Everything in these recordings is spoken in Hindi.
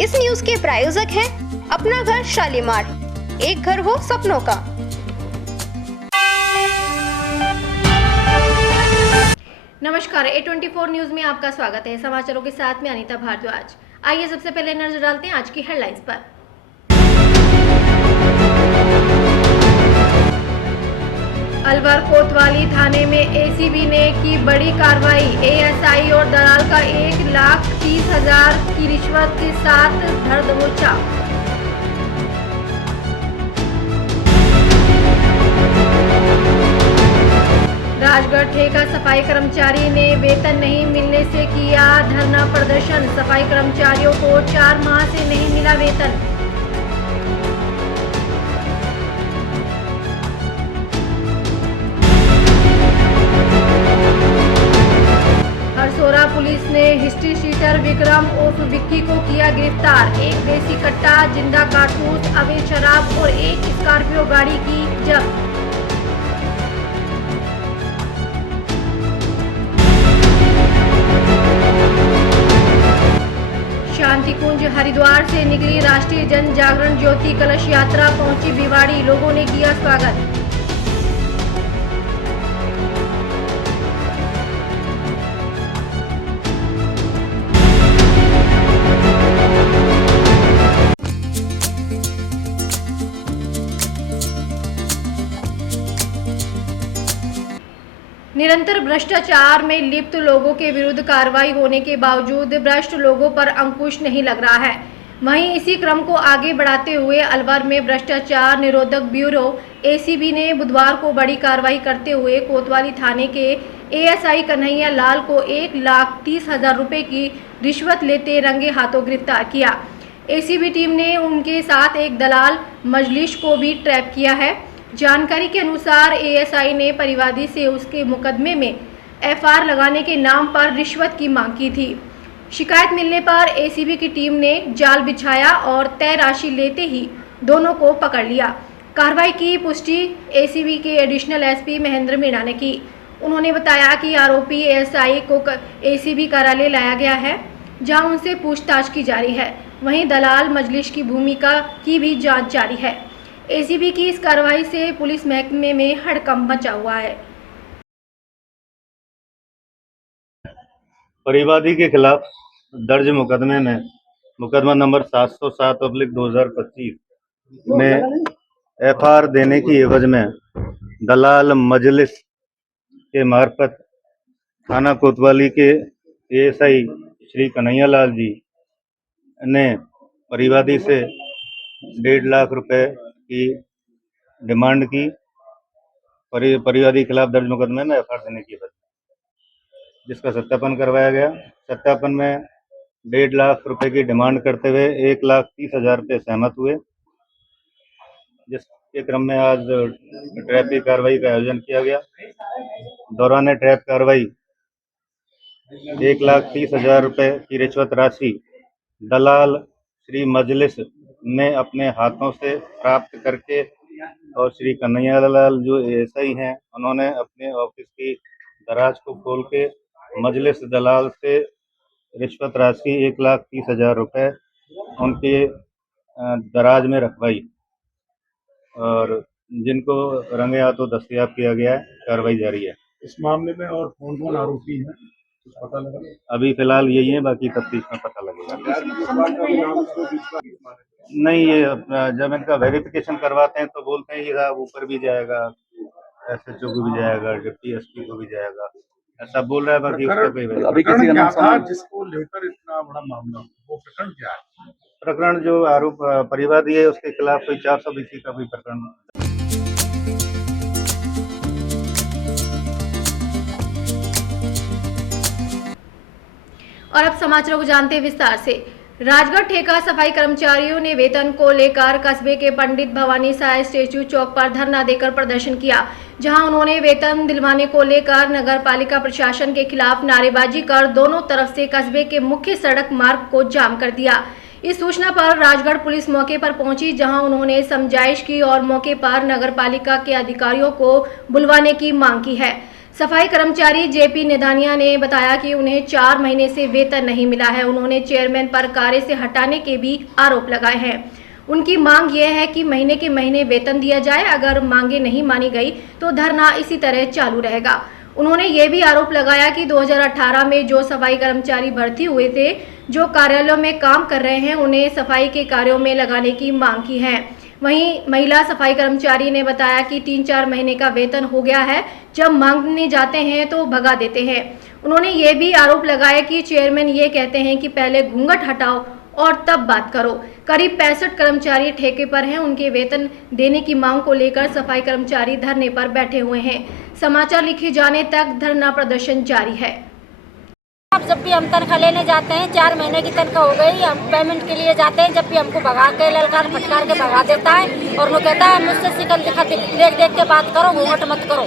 इस न्यूज के प्रायोजक हैं अपना घर शालीमार, एक घर हो सपनों का। नमस्कार, A24 न्यूज में आपका स्वागत है। समाचारों के साथ में अनीता भारद्वाज। आइए सबसे पहले नजर डालते हैं आज की हेडलाइंस पर। अलवर कोतवाली थाने में एसीबी ने की बड़ी कार्रवाई। एएसआई और दलाल का 1,30,000 की रिश्वत के साथ धर दबोचा। राजगढ़ ठेका सफाई कर्मचारी ने वेतन नहीं मिलने से किया धरना प्रदर्शन। सफाई कर्मचारियों को 4 माह से नहीं मिला वेतन। हरसोरा पुलिस ने हिस्ट्री शीटर विक्रम उर्फ विक्की को किया गिरफ्तार। एक देसी कट्टा, जिंदा कारतूस, अवैध शराब और एक स्कॉर्पियो गाड़ी की जब्त। शांति कुंज हरिद्वार से निकली राष्ट्रीय जन जागरण ज्योति कलश यात्रा पहुंची भिवाड़ी। लोगों ने किया स्वागत। निरंतर भ्रष्टाचार में लिप्त लोगों के विरुद्ध कार्रवाई होने के बावजूद भ्रष्ट लोगों पर अंकुश नहीं लग रहा है। वहीं इसी क्रम को आगे बढ़ाते हुए अलवर में भ्रष्टाचार निरोधक ब्यूरो एसीबी ने बुधवार को बड़ी कार्रवाई करते हुए कोतवाली थाने के एएसआई कन्हैया लाल को 1,30,000 रुपए की रिश्वत लेते रंगे हाथों गिरफ्तार किया। एसीबी टीम ने उनके साथ एक दलाल मजलिस को भी ट्रैप किया है। जानकारी के अनुसार एएसआई ने परिवादी से उसके मुकदमे में एफआईआर लगाने के नाम पर रिश्वत की मांग की थी। शिकायत मिलने पर एसीबी की टीम ने जाल बिछाया और तय राशि लेते ही दोनों को पकड़ लिया। कार्रवाई की पुष्टि एसीबी के एडिशनल एसपी महेंद्र मीणा ने की। उन्होंने बताया कि आरोपी एएसआई को एसीबी कार्यालय लाया गया है, जहां उनसे पूछताछ की जा रही है। वहीं दलाल मजलिस की भूमिका की भी जांच जारी है। एसीबी की इस कार्रवाई से पुलिस महकमे में हड़कंप मचा हुआ है। परिवादी के खिलाफ दर्ज मुकदमे में मुकदमा नंबर 707/2025 में एफआईआर देने की एवज में दलाल मजलिस के मार्फत थाना कोतवाली के एएसआई श्री कन्हैया लाल जी ने परिवादी से 1.5 लाख रुपए की डिमांड की। परिवादी के खिलाफ दर्ज मुकदमे में एफआईआर देने की वजह, जिसका सत्यापन करवाया गया। सत्यापन में 1.5 लाख रुपए की डिमांड करते हुए 1,30,000 रुपये सहमत हुए, जिसके क्रम में आज ट्रैप की कार्रवाई का आयोजन किया गया। दौरान ट्रैप कार्रवाई 1,30,000 रुपये की रिश्वत राशि दलाल श्री मजलिस ने अपने हाथों से प्राप्त करके और श्री कन्हैया लाल जो एएसआई हैं, उन्होंने अपने ऑफिस की दराज को खोल के मजलिस दलाल से रिश्वत राशि 1,30,000 रुपये उनके दराज में रखवाई और जिनको रंगे हाथों दस्तयाब किया गया है। कार्रवाई जारी है। इस मामले में और कौन कौन आरोपी हैं कुछ पता लगा? अभी फिलहाल यही है, बाकी तफ्तीश में पता लगेगा। नहीं, ये जब इनका वेरिफिकेशन करवाते हैं तो बोलते हैं ये ऊपर भी जाएगा, एसएचओ को भी जाएगा, डिप्टी एसपी को भी जाएगा, ऐसा बोल रहा है। बाकी अभी किसी का नाम था जिसको लेकर इतना बड़ा मामला, वो प्रकरण क्या है? प्रकरण जो आरोप परिवादी है उसके खिलाफ कोई 420 का भी प्रकरण। और अब समाचारों को जानते हैं विस्तार से। राजगढ़ ठेका सफाई कर्मचारियों ने वेतन को लेकर कस्बे के पंडित भवानी साय स्टेच्यू चौक पर धरना देकर प्रदर्शन किया, जहां उन्होंने वेतन दिलवाने को लेकर नगर पालिका प्रशासन के खिलाफ नारेबाजी कर दोनों तरफ से कस्बे के मुख्य सड़क मार्ग को जाम कर दिया। इस सूचना पर राजगढ़ पुलिस मौके पर पहुंची, जहां उन्होंने समझाइश की और मौके पर नगरपालिका के अधिकारियों को बुलवाने की मांग की है। सफाई कर्मचारी जेपी निदानिया ने बताया कि उन्हें 4 महीने से वेतन नहीं मिला है। उन्होंने चेयरमैन पर कार्य से हटाने के भी आरोप लगाए हैं। उनकी मांग यह है कि महीने के महीने वेतन दिया जाए। अगर मांगे नहीं मानी गई तो धरना इसी तरह चालू रहेगा। उन्होंने ये भी आरोप लगाया कि 2018 में जो सफाई कर्मचारी भर्ती हुए थे, जो कार्यालयों में काम कर रहे हैं, उन्हें सफाई के कार्यों में लगाने की मांग की है। वहीं महिला सफाई कर्मचारी ने बताया कि 3-4 महीने का वेतन हो गया है, जब मांगने जाते हैं तो भगा देते हैं। उन्होंने ये भी आरोप लगाया कि चेयरमैन ये कहते हैं कि पहले घूंघट हटाओ और तब बात करो। करीब 65 कर्मचारी ठेके पर हैं। उनके वेतन देने की मांग को लेकर सफाई कर्मचारी धरने पर बैठे हुए हैं। समाचार लिखे जाने तक धरना प्रदर्शन जारी है। अब जब भी हम तनख्वाह लेने जाते हैं, 4 महीने की तनख्वाह हो गई, हम पेमेंट के लिए जाते हैं, जब भी हमको भगा के ललकार फटकार के भगा देता है और वो कहता है मुझसे शिकल दिखा देख देख के बात करो, घूंघट मत करो,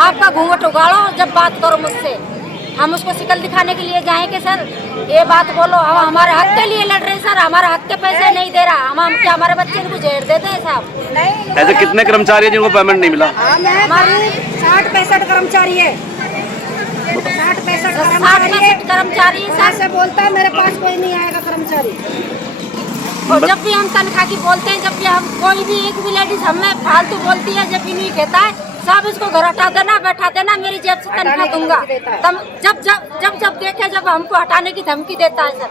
आपका घूंघट उगाड़ो जब बात करो मुझसे। हम उसको शिकल दिखाने के लिए जाएंगे सर, ये बात बोलो, हम हमारे हक के लिए लड़ रहे हैं सर, हमारे हक के पैसे नहीं दे रहा, हम क्या हमारे बच्चे को झेड़ देते हैं साहब। ऐसे कितने कर्मचारी हैं जिनको पेमेंट नहीं मिला? हमारी 60-65 कर्मचारी है, 60-65 कर्मचारी से बोलता है मेरे पास कोई नहीं आएगा कर्मचारी। और जब भी हम तनख्वाह की बोलते हैं, जब भी हम कोई भी एक भी लेडीज हमें फालतू बोलती है, जब भी नहीं कहता है साहब इसको घर हटा देना, बैठा देना, मेरी जेब से तनख्वाह दूंगा, तब जब देखे जब हमको हटाने की धमकी देता है सर,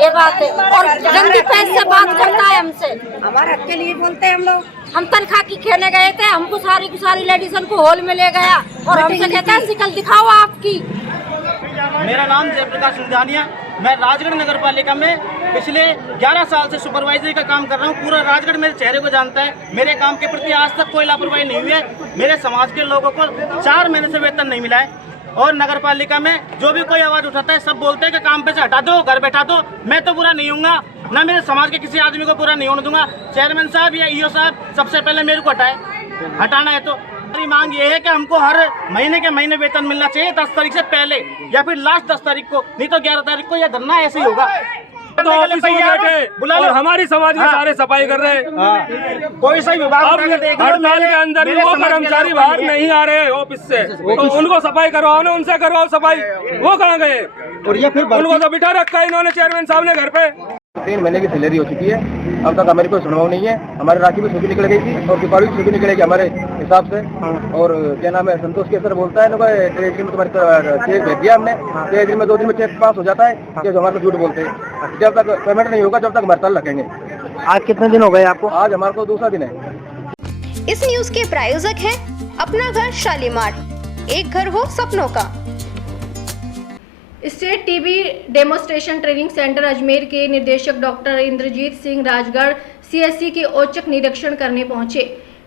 ये बात है। और गंदी पैसे से बात करता है हमसे, हमारे हक के लिए बोलते हैं हम लोग। हम तनख्वाह की खेलने गए थे, हमको सारी की सारी लेडीजन को हॉल में ले गया और हमसे कहता है शिकल दिखाओ आपकी। मेरा नाम जयप्रकाश सुल्तानिया, मैं राजगढ़ नगर पालिका में पिछले 11 साल से सुपरवाइजरी का काम कर रहा हूँ। पूरा राजगढ़ मेरे चेहरे को जानता है। मेरे काम के प्रति आज तक कोई लापरवाही नहीं हुई है। मेरे समाज के लोगों को 4 महीने से वेतन नहीं मिला है और नगर पालिका में जो भी कोई आवाज़ उठाता है सब बोलते हैं कि काम पे से हटा दो, घर बैठा दो। मैं तो बुरा नहीं हूँगा, ना मेरे समाज के किसी आदमी को पूरा नहीं होने दूंगा। चेयरमैन साहब या ईओ साहब सबसे पहले मेरे को हटाना है। तो हमारी मांग ये है कि हमको हर महीने के महीने वेतन मिलना चाहिए, 10 तारीख से पहले या फिर लास्ट 10 तारीख को, नहीं तो 11 तारीख को यह धरना ऐसे ही होगा। तो ऑफिस में बैठे और हमारी समाज के सारे सफाई कर रहे हैं। कोई सही विभाग हड़ताल के अंदर भी वो कर्मचारी बाहर नहीं आ रहे ऑफिस से, तो उनको सफाई करवाओ ना, उनसे करवाओ सफाई। वो कहाँ गए? और ये फिर उनको तो बिठा रखा है इन्होंने चेयरमैन साहब ने घर पे। 3 महीने की सैलरी हो चुकी है, अब तक हमारी कोई सुनवाई नहीं है। हमारे राशि भी छुट्टी निकल गई थी और दीपावली की छुट्टी निकलेगी हमारे हिसाब से। और क्या नाम है, संतोष के सर बोलता है ट्रेजरी में तुम्हारे चेक भेज दिया हमने, ट्रेजरी में 2 दिन में चेक पास हो जाता है, कि जो हमारे को झूठ बोलते हैं। जब तक पेमेंट नहीं होगा जब तक हड़ताल रखेंगे। आज कितने दिन हो गए आपको? आज हमारे को दूसरा दिन है। इस न्यूज के प्रायोजक हैं अपना घर शालीमार, एक घर हो सपनों का। State TB demonstration training centre Ajmer के निदेशक डॉक्टर इंद्रजीत सिंह राजगढ़ सीएससी के औचक निरीक्षण करने पहुंचे।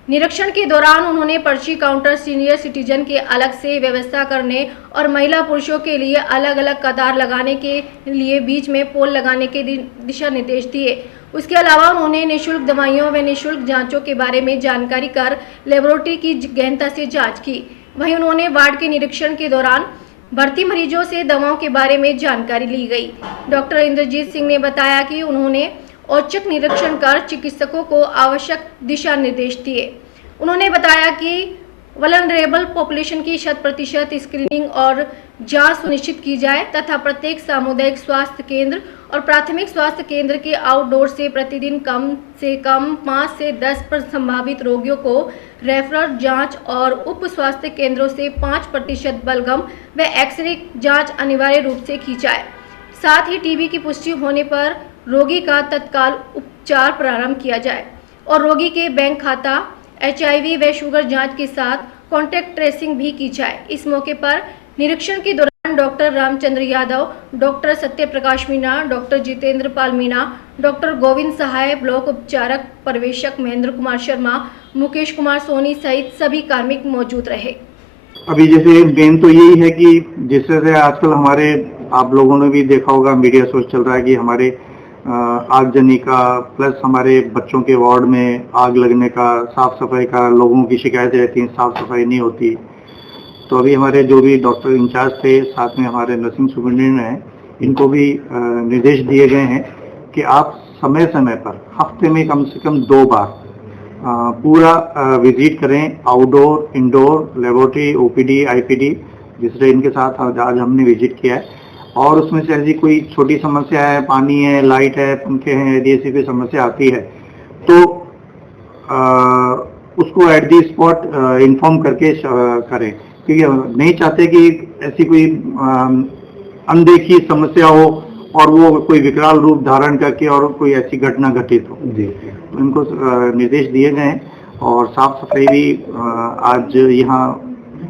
निरीक्षण के दौरान उन्होंने पर्ची काउंटर, सीनियर सिटीजन के अलग से व्यवस्था करने और महिला पुरुषों के लिए अलग अलग कतार लगाने के लिए बीच में पोल लगाने के दिशा निर्देश दिए। उसके अलावा उन्होंने निःशुल्क दवाइयों व निःशुल्क जांचों के बारे में जानकारी कर लेबोरेटरी की गहनता से जांच की। वहीं उन्होंने वार्ड के निरीक्षण के दौरान भर्ती मरीजों से दवाओं के बारे में जानकारी ली गई। डॉक्टर इंद्रजीत सिंह ने बताया कि उन्होंने औचक निरीक्षण कर चिकित्सकों को आवश्यक दिशा निर्देश दिए। उन्होंने बताया कि वल्नरेबल पॉपुलेशन की 100% स्क्रीनिंग और जांच सुनिश्चित की जाए तथा प्रत्येक सामुदायिक स्वास्थ्य केंद्र और प्राथमिक स्वास्थ्य केंद्र के आउटडोर से प्रतिदिन कम से कम 5 से 10 संभावित रोगियों को रेफरल जांच और उप स्वास्थ्य केंद्रों से 5% बलगम व एक्सरे जांच अनिवार्य रूप से की जाए। साथ ही टीबी की पुष्टि होने पर रोगी का तत्काल उपचार प्रारंभ किया जाए और रोगी के बैंक खाता, HIV व शुगर जांच के साथ कॉन्टैक्ट ट्रेसिंग भी की जाए। इस मौके पर निरीक्षण के दौरान doctor Ramchandra Yadav, doctor Satya Prakash Meena, doctor Jitendra पाल मीणा, डॉक्टर गोविंद सहाय, ब्लॉक उपचारक पर्यवेक्षक महेंद्र कुमार शर्मा, मुकेश कुमार सोनी सहित सभी कार्मिक मौजूद रहे। अभी जैसे मेन तो यही है कि जिस तरह से आजकल हमारे, आप लोगों ने भी देखा होगा, मीडिया सोच चल रहा है कि हमारे आगजनी का प्लस हमारे बच्चों के वार्ड में आग लगने का, साफ सफाई का लोगों की शिकायतें रहती हैं, साफ सफाई नहीं होती। तो अभी हमारे जो भी डॉक्टर इंचार्ज थे, साथ में हमारे नर्सिंग सुपरिटेंडेंट हैं, इनको भी निर्देश दिए गए हैं कि आप समय समय पर हफ्ते में कम से कम 2 बार पूरा विजिट करें, outdoor, indoor, laboratory, OPD, IPD, जिस ट्रेन के साथ आज हमने विजिट किया है। और उसमें से ऐसी कोई छोटी समस्या है, पानी है, लाइट है, पंखे हैं, यदि ऐसी कोई समस्या आती है तो उसको एट दी स्पॉट इन्फॉर्म करके करें, क्योंकि नहीं चाहते कि ऐसी कोई अनदेखी समस्या हो और वो कोई विकराल रूप धारण करके और कोई ऐसी घटना घटित हो। जी, तो इनको निर्देश दिए गए हैं और साफ सफाई भी आज यहाँ,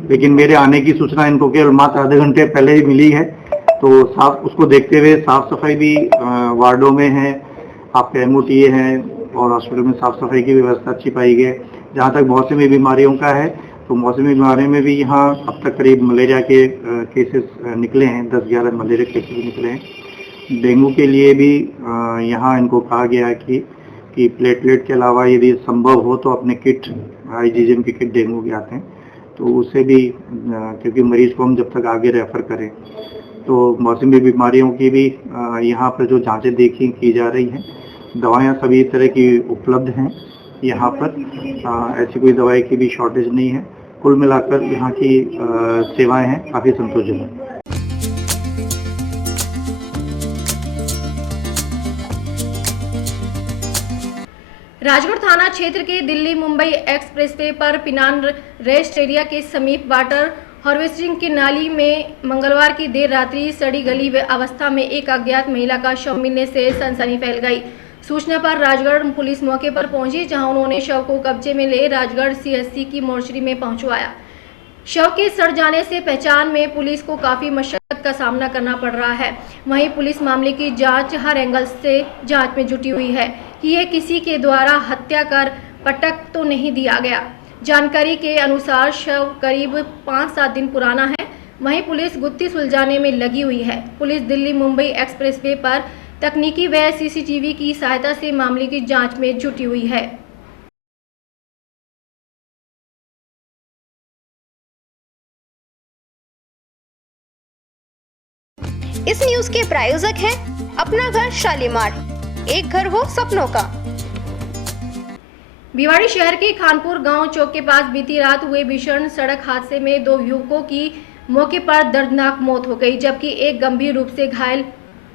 लेकिन मेरे आने की सूचना इनको केवल मात्र आधे घंटे पहले ही मिली है, तो उसको देखते हुए साफ सफाई भी वार्डों में है, आपके एमओटीए हैं और हॉस्पिटल में साफ सफाई की व्यवस्था अच्छी पाई गई। जहाँ तक मौसमी बीमारियों का है तो मौसमी बीमारियों में भी यहाँ अब तक करीब मलेरिया के केसेस निकले हैं, 10-11 मलेरिया केसेस निकले हैं। डेंगू के लिए भी यहाँ इनको कहा गया है कि प्लेटलेट के अलावा यदि संभव हो तो अपने किट, आईजीजीएम की किट डेंगू के आते हैं, तो उसे भी क्योंकि मरीज को हम जब तक आगे रेफर करें तो मौसमी बीमारियों की भी यहाँ पर जो जांचें देखी की जा रही हैं, दवाएं सभी तरह की उपलब्ध हैं यहाँ पर, ऐसी कोई दवाई की भी शॉर्टेज नहीं है। कुल मिलाकर यहाँ की सेवाएं हैं काफ़ी संतोषजनक। राजगढ़ थाना क्षेत्र के दिल्ली मुंबई एक्सप्रेसवे पर पिनान रेस्ट एरिया के समीप वाटर हार्वेस्टिंग की नाली में मंगलवार की देर रात्रि सड़ी गली अवस्था में एक अज्ञात महिला का शव मिलने से सनसनी फैल गई। सूचना पर राजगढ़ पुलिस मौके पर पहुंची, जहां उन्होंने शव को कब्जे में ले राजगढ़ सीएचसी की मोर्चरी में पहुंचवाया। शव के सड़ जाने से पहचान में पुलिस को काफी मशक्कत का सामना करना पड़ रहा है। वहीं पुलिस मामले की जांच हर एंगल से जांच में जुटी हुई है कि यह किसी के द्वारा हत्या कर पटक तो नहीं दिया गया। जानकारी के अनुसार शव करीब 5-7 दिन पुराना है। वहीं पुलिस गुत्थी सुलझाने में लगी हुई है। पुलिस दिल्ली मुंबई एक्सप्रेसवे पर तकनीकी व सीसीटीवी की सहायता से मामले की जांच में जुटी हुई है। इस न्यूज के प्रायोजक हैं अपना घर शालीमार, एक घर हो सपनों का। भिवाड़ी शहर के खानपुर गांव चौक के पास बीती रात हुए भीषण सड़क हादसे में 2 युवकों की मौके पर दर्दनाक मौत हो गई, जबकि एक गंभीर रूप से घायल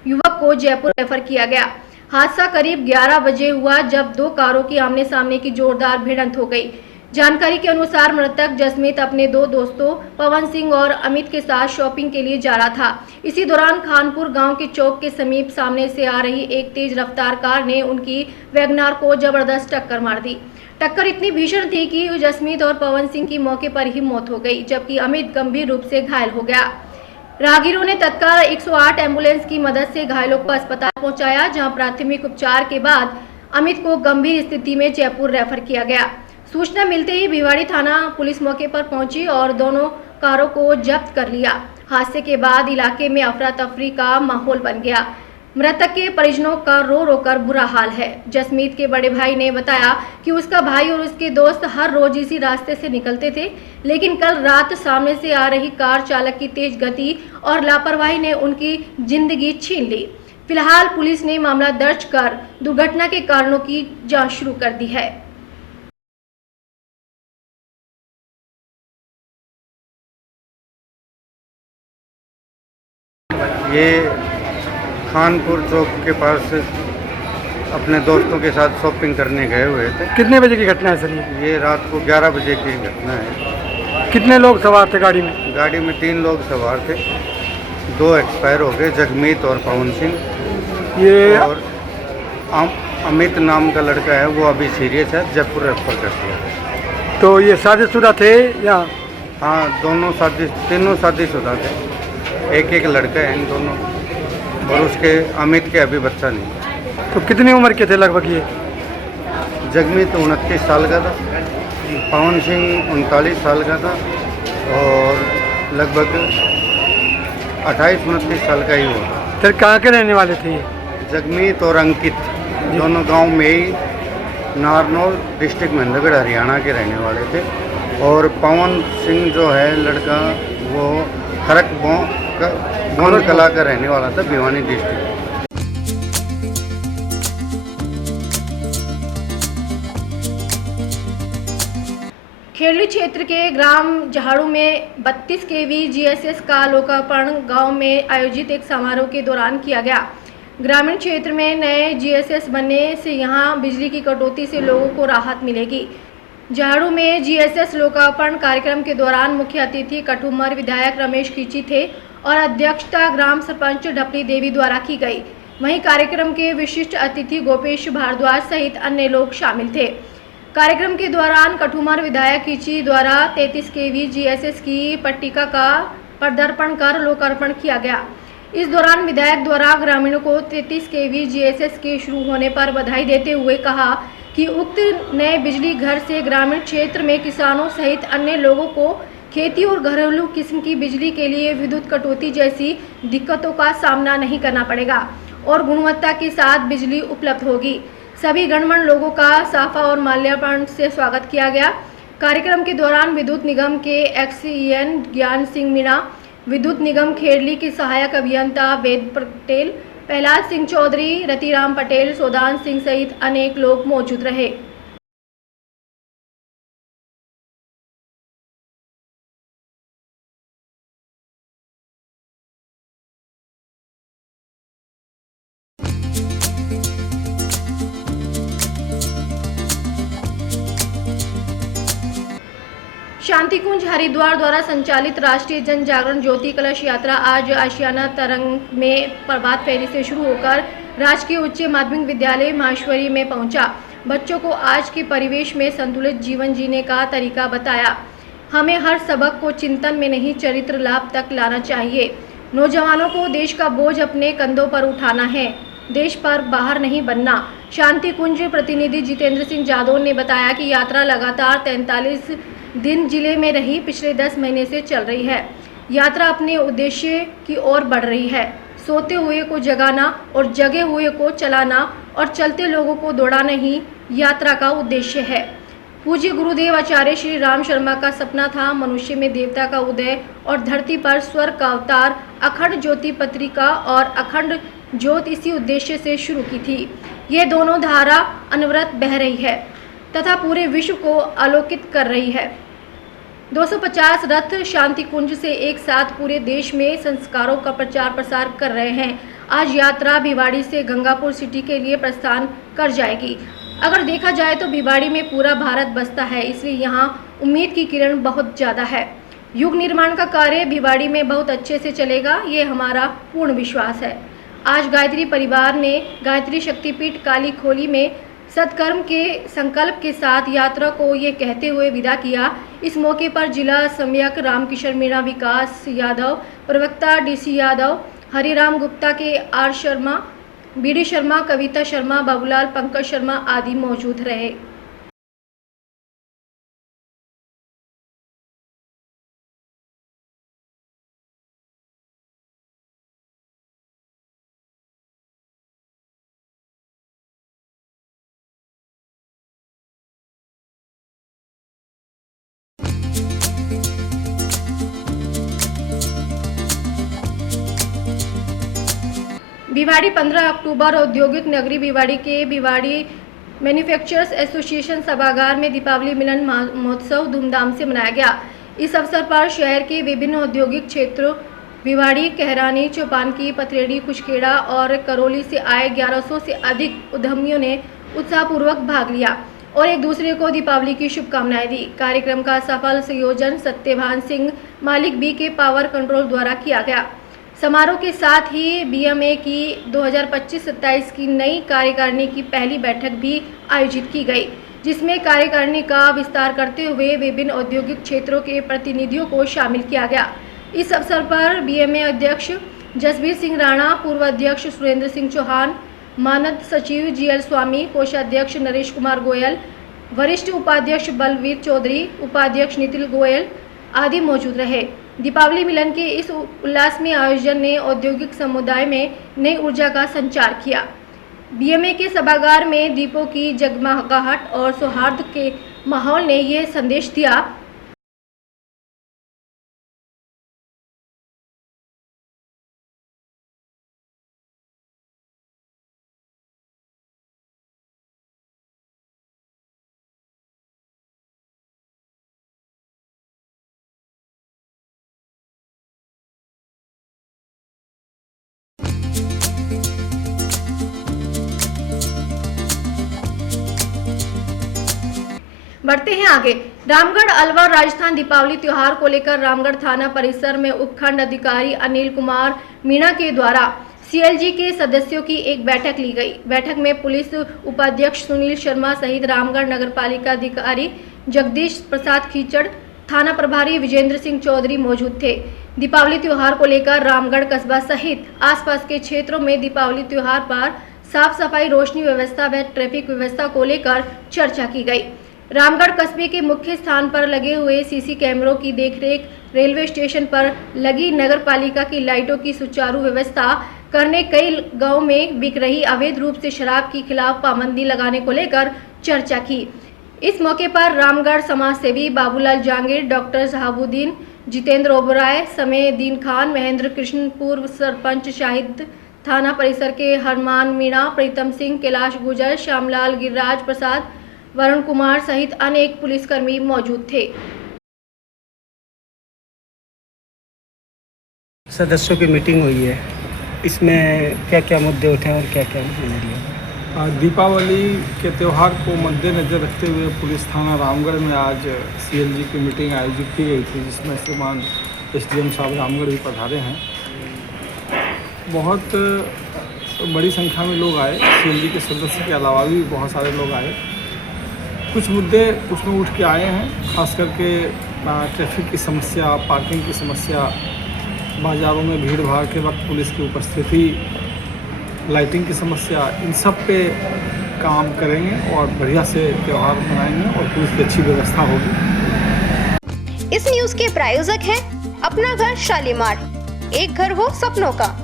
युवक को जयपुर रेफर किया गया। हादसा करीब 11 बजे हुआ जब 2 कारों की आमने सामने की जोरदार भिड़ंत हो गई। जानकारी के अनुसार मृतक जसमीत अपने 2 दोस्तों पवन सिंह और अमित के साथ शॉपिंग के लिए जा रहा था। इसी दौरान खानपुर गांव के चौक के समीप सामने से आ रही एक तेज रफ्तार कार ने उनकी वैगनार को जबरदस्त टक्कर मार दी। टक्कर इतनी भीषण थी कि जसमीत और पवन सिंह की मौके पर ही मौत हो गई, जबकि अमित गंभीर रूप से घायल हो गया। राहगीरों ने तत्काल 108 एम्बुलेंस की मदद से घायलों को अस्पताल पहुंचाया, जहां प्राथमिक उपचार के बाद अमित को गंभीर स्थिति में जयपुर रेफर किया गया। सूचना मिलते ही भिवाड़ी थाना पुलिस मौके पर पहुंची और दोनों कारों को जब्त कर लिया। हादसे के बाद इलाके में अफरा तफरी का माहौल बन गया। मृतक के परिजनों का रो रो कर बुरा हाल है। जसमीत के बड़े भाई ने बताया कि उसका भाई और उसके दोस्त हर रोज इसी रास्ते से निकलते थे, लेकिन कल रात सामने से आ रही कार चालक की तेज गति और लापरवाही ने उनकी जिंदगी छीन ली। फिलहाल पुलिस ने मामला दर्ज कर दुर्घटना के कारणों की जांच शुरू कर दी है। ये खानपुर चौक के पास अपने दोस्तों के साथ शॉपिंग करने गए हुए थे। कितने बजे की घटना है सर ये रात को 11 बजे की घटना है। कितने लोग सवार थे गाड़ी में? गाड़ी में 3 लोग सवार थे, 2 एक्सपायर हो गए, जगमीत और पवन सिंह। ये और अमित नाम का लड़का है, वो अभी सीरियस है, जयपुर रेफर कर दिया। तो ये शादीशुदा थे या? हाँ, तीनों शादीशुदा थे। एक लड़का है इन दोनों, और उसके अमित के अभी बच्चा नहीं। तो कितनी उम्र के थे लगभग ये? जगमीत 29 साल का था, पवन सिंह 39 साल का था और लगभग 28-29 साल का ही हुआ। फिर कहाँ के रहने वाले थे ये? जगमीत और अंकित दोनों गांव में ही नारनौल डिस्ट्रिक्ट महेंद्रगढ़ हरियाणा के रहने वाले थे। और पवन सिंह जो है लड़का, वो खरक गोंद कला का रहने वाला था, भिवानी डिस्ट्रिक्ट। खेरली क्षेत्र के ग्राम जहाड़ू में 32 केवी जीएसएस का लोकार्पण गांव में आयोजित एक समारोह के दौरान किया गया। ग्रामीण क्षेत्र में नए जीएसएस बनने से यहां बिजली की कटौती से लोगों को राहत मिलेगी। जहाड़ू में जीएसएस लोकार्पण कार्यक्रम के दौरान मुख्य अतिथि कठुमर विधायक रमेश खींची थे और अध्यक्षता ग्राम सरपंच ढपली देवी द्वारा की गई। वहीं कार्यक्रम के विशिष्ट अतिथि गोपेश भारद्वाज सहित अन्य लोग शामिल थे। कार्यक्रम के दौरान कठुमर विधायक खींची द्वारा 33 केवी जीएसएस की पट्टिका का पदार्पण कर लोकार्पण किया गया। इस दौरान विधायक द्वारा ग्रामीणों को 33 केवी जीएसएस के शुरू होने पर बधाई देते हुए कहा कि उक्त नए बिजली घर से ग्रामीण क्षेत्र में किसानों सहित अन्य लोगों को खेती और घरेलू किस्म की बिजली के लिए विद्युत कटौती जैसी दिक्कतों का सामना नहीं करना पड़ेगा और गुणवत्ता के साथ बिजली उपलब्ध होगी। सभी गणमान्य लोगों का साफा और माल्यार्पण से स्वागत किया गया। कार्यक्रम के दौरान विद्युत निगम के एक्सईएन ज्ञान सिंह मीणा, विद्युत निगम खेरली के सहायक अभियंता वेद पटेल, प्रहलाद सिंह चौधरी, रतिराम पटेल, सोदान सिंह सहित अनेक लोग मौजूद रहे। शांतिकुंज हरिद्वार द्वारा संचालित राष्ट्रीय जन जागरण ज्योति कलश यात्रा आज आशियाना तरंग में प्रभात फेरी से शुरू होकर राजकीय उच्च माध्यमिक विद्यालय माहेश्वरी में पहुंचा। बच्चों को आज के परिवेश में संतुलित जीवन जीने का तरीका बताया। हमें हर सबक को चिंतन में नहीं चरित्र लाभ तक लाना चाहिए। नौजवानों को देश का बोझ अपने कंधों पर उठाना है, देश पर बाहर नहीं बनना। शांति कुंज प्रतिनिधि जितेंद्र सिंह जादव ने बताया कि यात्रा लगातार 43 दिन जिले में रही पिछले 10 महीने से चल रही है। यात्रा अपने उद्देश्य की ओर बढ़ रही है। सोते हुए को जगाना और जगे हुए को चलाना और चलते लोगों को दौड़ाना ही यात्रा का उद्देश्य है। पूज्य गुरुदेव आचार्य श्री राम शर्मा का सपना था मनुष्य में देवता का उदय और धरती पर स्वर्ग का अवतार। अखंड ज्योति पत्रिका और अखंड ज्योत इसी उद्देश्य से शुरू की थी। ये दोनों धारा अनवरत बह रही है तथा पूरे विश्व को आलोकित कर रही है। 250 रथ शांति कुंज से एक साथ पूरे देश में संस्कारों का प्रचार प्रसार कर रहे हैं। आज यात्रा भिवाड़ी से गंगापुर सिटी के लिए प्रस्थान कर जाएगी। अगर देखा जाए तो भिवाड़ी में पूरा भारत बसता है, इसलिए यहाँ उम्मीद की किरण बहुत ज़्यादा है। युग निर्माण का कार्य भिवाड़ी में बहुत अच्छे से चलेगा, ये हमारा पूर्ण विश्वास है। आज गायत्री परिवार ने गायत्री शक्तिपीठ काली खोली में सत्कर्म के संकल्प के साथ यात्रा को ये कहते हुए विदा किया। इस मौके पर जिला सम्यक रामकिशोर मीणा, विकास यादव, प्रवक्ता डीसी यादव, हरिराम गुप्ता के आर शर्मा, बीडी शर्मा, कविता शर्मा, बाबूलाल, पंकज शर्मा आदि मौजूद रहे। भिवाड़ी 15 अक्टूबर औद्योगिक नगरी भिवाड़ी के भिवाड़ी मैन्युफैक्चरर्स एसोसिएशन सभागार में दीपावली मिलन महोत्सव धूमधाम से मनाया गया। इस अवसर पर शहर के विभिन्न औद्योगिक क्षेत्रों भिवाड़ी, कहरानी, चौपानकी, पथरेड़ी, कुशखेड़ा और करौली से आए 1100 से अधिक उद्यमियों ने उत्साहपूर्वक भाग लिया और एक दूसरे को दीपावली की शुभकामनाएं दी। कार्यक्रम का सफल संयोजन सत्यभान सिंह मालिक बी के पावर कंट्रोल द्वारा किया गया। समारोह के साथ ही बीएमए की 2025-27 की नई कार्यकारिणी की पहली बैठक भी आयोजित की गई, जिसमें कार्यकारिणी का विस्तार करते हुए विभिन्न औद्योगिक क्षेत्रों के प्रतिनिधियों को शामिल किया गया। इस अवसर पर बीएमए अध्यक्ष जसबीर सिंह राणा, पूर्व अध्यक्ष सुरेंद्र सिंह चौहान, मानद सचिव जीएल स्वामी, कोषाध्यक्ष नरेश कुमार गोयल, वरिष्ठ उपाध्यक्ष बलवीर चौधरी, उपाध्यक्ष नितिन गोयल आदि मौजूद रहे। दीपावली मिलन के इस उल्लासमय आयोजन ने औद्योगिक समुदाय में नई ऊर्जा का संचार किया। बीएमए के सभागार में दीपों की जगमगाहट और सौहार्द के माहौल ने यह संदेश दिया बढ़ते हैं आगे। रामगढ़ अलवर राजस्थान दीपावली त्योहार को लेकर रामगढ़ थाना परिसर में उपखंड अधिकारी अनिल कुमार मीणा के द्वारा सीएलजी के सदस्यों की एक बैठक ली गई। बैठक में पुलिस उपाध्यक्ष सुनील शर्मा सहित रामगढ़ नगरपालिका अधिकारी जगदीश प्रसाद खीचड़, थाना प्रभारी विजेंद्र सिंह चौधरी मौजूद थे। दीपावली त्योहार को लेकर रामगढ़ कस्बा सहित आसपास के क्षेत्रों में दीपावली त्योहार पर साफ सफाई, रोशनी व्यवस्था व ट्रैफिक व्यवस्था को लेकर चर्चा की गई। रामगढ़ कस्बे के मुख्य स्थान पर लगे हुए सीसी कैमरों की देखरेख, रेलवे स्टेशन पर लगी नगरपालिका की लाइटों की सुचारू व्यवस्था करने, कई गांव में बिक रही अवैध रूप से शराब के खिलाफ पाबंदी लगाने को लेकर चर्चा की। इस मौके पर रामगढ़ समाज सेवी बाबूलाल जांगीर, डॉक्टर शहाबुद्दीन, जितेंद्र ओबराय, समय दीन खान, महेंद्र कृष्ण, पूर्व सरपंच शाहिद, थाना परिसर के हरमान मीणा, प्रीतम सिंह, कैलाश गुजर, श्यामलाल, गिरिराज प्रसाद, वरुण कुमार सहित अनेक पुलिसकर्मी मौजूद थे। सदस्यों की मीटिंग हुई है, इसमें क्या क्या मुद्दे उठे और क्या क्या निर्णय लिया? दीपावली के त्यौहार को मद्देनजर रखते हुए पुलिस थाना रामगढ़ में आज सीएलजी की मीटिंग आयोजित की गई थी, जिसमें श्रीमान एसडीएम साहब रामगढ़ भी पधारे हैं। बहुत बड़ी संख्या में लोग आए, सीएलजी के सदस्य के अलावा भी बहुत सारे लोग आए। कुछ मुद्दे उसमें उठ के आए हैं, खास करके ट्रैफिक की समस्या, पार्किंग की समस्या, बाज़ारों में भीड़ भाड़ के वक्त पुलिस की उपस्थिति, लाइटिंग की समस्या, इन सब पे काम करेंगे और बढ़िया से त्यौहार मनाएंगे और पुलिस की अच्छी व्यवस्था होगी। इस न्यूज के प्रायोजक हैं अपना घर शालीमार, एक घर हो सपनों का।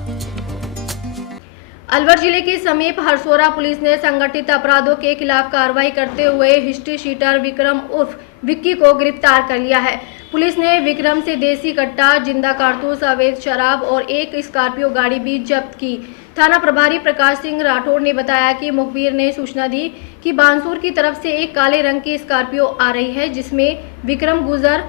अलवर जिले के समीप हरसोरा पुलिस ने संगठित अपराधों के खिलाफ कार्रवाई करते हुए हिस्ट्री शीटर विक्रम उर्फ विक्की को गिरफ्तार कर लिया है। पुलिस ने विक्रम से देसी कट्टा, जिंदा कारतूस, अवैध शराब और एक स्कॉर्पियो गाड़ी भी जब्त की। थाना प्रभारी प्रकाश सिंह राठौड़ ने बताया कि मुखबिर ने सूचना दी कि बांसुर की तरफ से एक काले रंग की स्कॉर्पियो आ रही है, जिसमें विक्रम गुजर,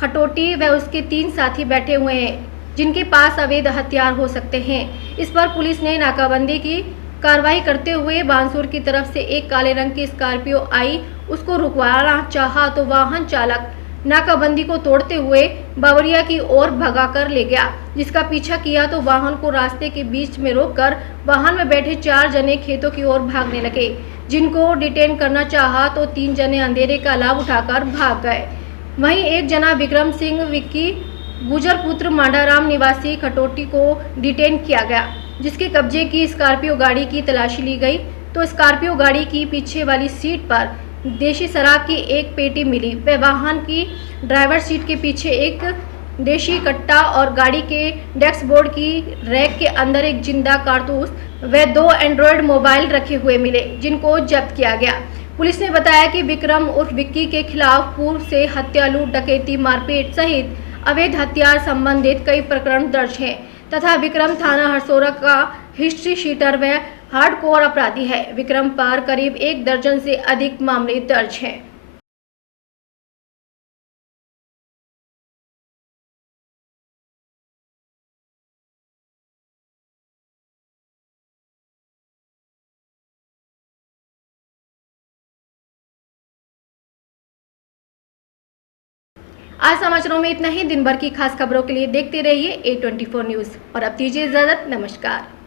खटोटी व उसके 3 साथी बैठे हुए हैं, जिनके पास अवैध हथियार हो सकते हैं। इस पर पुलिस ने नाकाबंदी की कार्रवाई करते हुए बांसुर की तरफ से एक काले रंग की स्कॉर्पियो आई, उसको रुकवाना चाहा तो वाहन चालक नाकाबंदी को तोड़ते हुए बावरिया की ओर भगाकर ले गया, जिसका पीछा किया तो वाहन को रास्ते के बीच में रोककर वाहन में बैठे 4 जने खेतों की ओर भागने लगे। जिनको डिटेन करना चाहा तो 3 जने अंधेरे का लाभ उठाकर भाग गए। वहीं एक जना विक्रम सिंह विक्की गुजर पुत्र मांडाराम निवासी खटोटी को डिटेन किया गया, जिसके कब्जे की स्कॉर्पियो गाड़ी की तलाशी ली गई तो स्कॉर्पियो गाड़ी की पीछे वाली सीट पर देशी शराब की एक पेटी मिली व वाहन की ड्राइवर सीट के पीछे एक देशी कट्टा और गाड़ी के डैशबोर्ड की रैक के अंदर एक जिंदा कारतूस व 2 एंड्रॉयड मोबाइल रखे हुए मिले, जिनको जब्त किया गया। पुलिस ने बताया कि विक्रम उर्फ विक्की के खिलाफ पूर्व से हत्या, लूट, डकैती, मारपीट सहित अवैध हथियार संबंधित कई प्रकरण दर्ज हैं तथा विक्रम थाना हरसोरा का हिस्ट्री शीटर व हार्डकोर अपराधी है। विक्रम पर करीब 1 दर्जन से अधिक मामले दर्ज हैं। आज समाचारों में इतना ही। दिन भर की खास खबरों के लिए देखते रहिए A24 न्यूज और अब दीजिए इजाजत। नमस्कार।